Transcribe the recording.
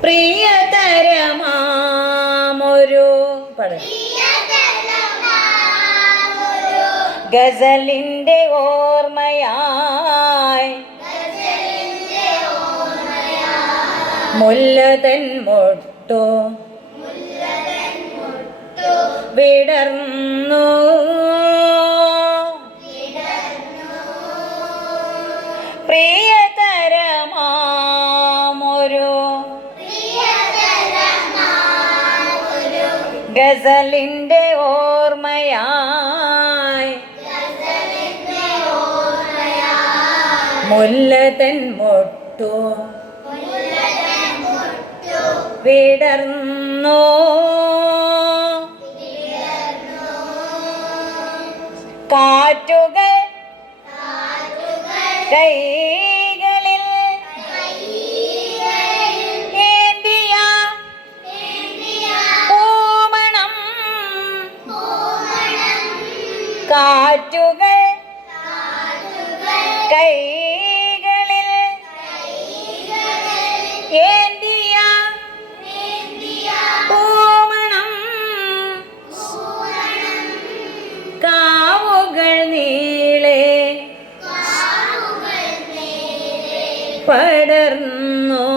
പ്രിയതരമാമൊരു ഗസലിന്റെ ഓർമ്മയായി മുല്ലതൻ മൊട്ടു വിടർന്നു പ്രിയതരമാമൊരു ഗസലിന്റെ ഓർമ്മയായി മുല്ലതൻ മൊട്ടു വിടർന്നു കാറ്റുകൾ കൈകളിൽ ഏന്തിയ പൂമണം കാറ്റുകൾ കൈകളിൽ ഏന്തിയ പൂമണം കാവുകൾ നീളെ പടർന്നു